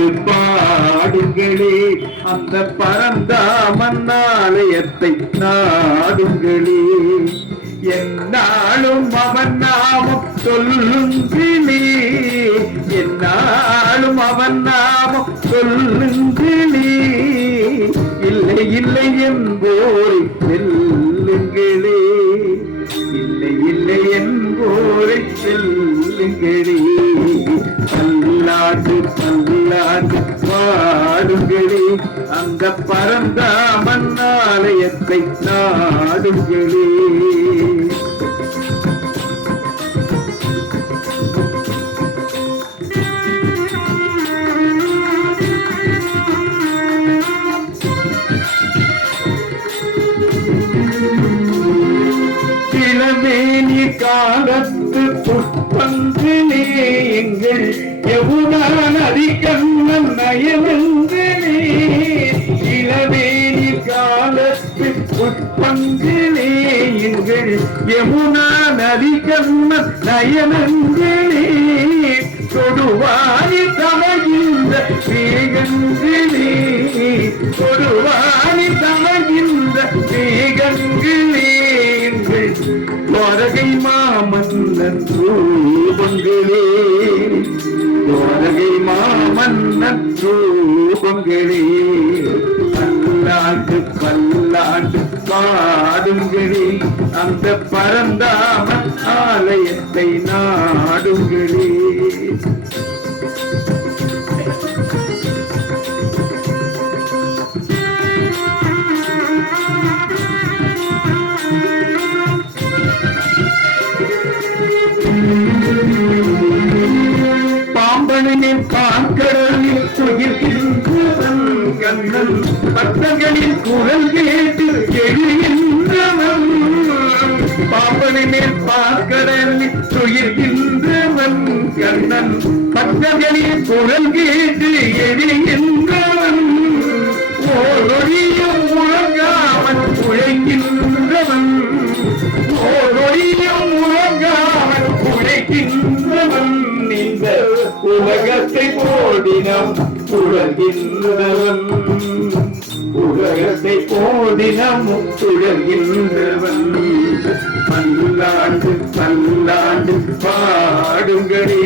பல்லாண்டு பாடுங்களே அந்த பரந்தாமன் ஆலயத்தை நாடுங்களே. என்னாலும் அவன் நாமம் சொல்லுங்களே, என்னாலும் அவன் நாமம் சொல்லுங்களே. இல்லை இல்லை என்போரை செல்லுங்களே, இல்லை இல்லை என்போரை செல்லுங்களே. பல்லாண்டு பல்லாண்டு பாடுங்களே அந்த பரந்தாமன் ஆலயத்தை நாடுங்களே. இளவேணி காலத்து புஷ்பங்களே எங்கள் யமுனா நதி கண்ணன் நயனங்களே. இளவேணி காலத்து புஷ்பங்களே எங்கள் யமுனா நதி கண்ணன் நயனங்களே. தொடுவாரி தமகின்ற மேகங்களே, தொடுவாரி தமகின்ற மேகங்களே. துவாரகை மாமன்னன் ரூபங்களே, துவாரகை மாமன்னன் ரூபங்களே. பல்லாண்டு பல்லாண்டு பாடுங்களே அந்த பரந்தாமன் ஆலயத்தை நாடுங்களே. பாம்பனின் பாக்கடலில் துயில்கின்றவன் கண்ணன், பக்தர்களின் குரல் கேட்டு எழுகின்றவன். பாம்பனின் பாக்கடலில் துயில்கின்றவன் கண்ணன், பக்தர்களின் குரல் கேட்டு எழுகின்றவன். ஓரொழியும் முழங்காமல் உழைக்கின்றவன், ஓரொழியும் முழங்காமல் உழைக்கின்றவன். இந்த உலகத்தை போடினம் சுழல்கின்றவன், உலகத்தை போடினம் சுழல்கின்றவன். பல்லாண்டு பல்லாண்டு பாடுங்களே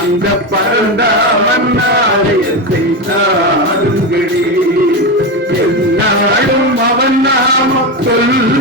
அந்த பரந்தாமன் ஆலயத்தை நாடுங்களே. என்னாலும் அவன் நாமம் சொல்ல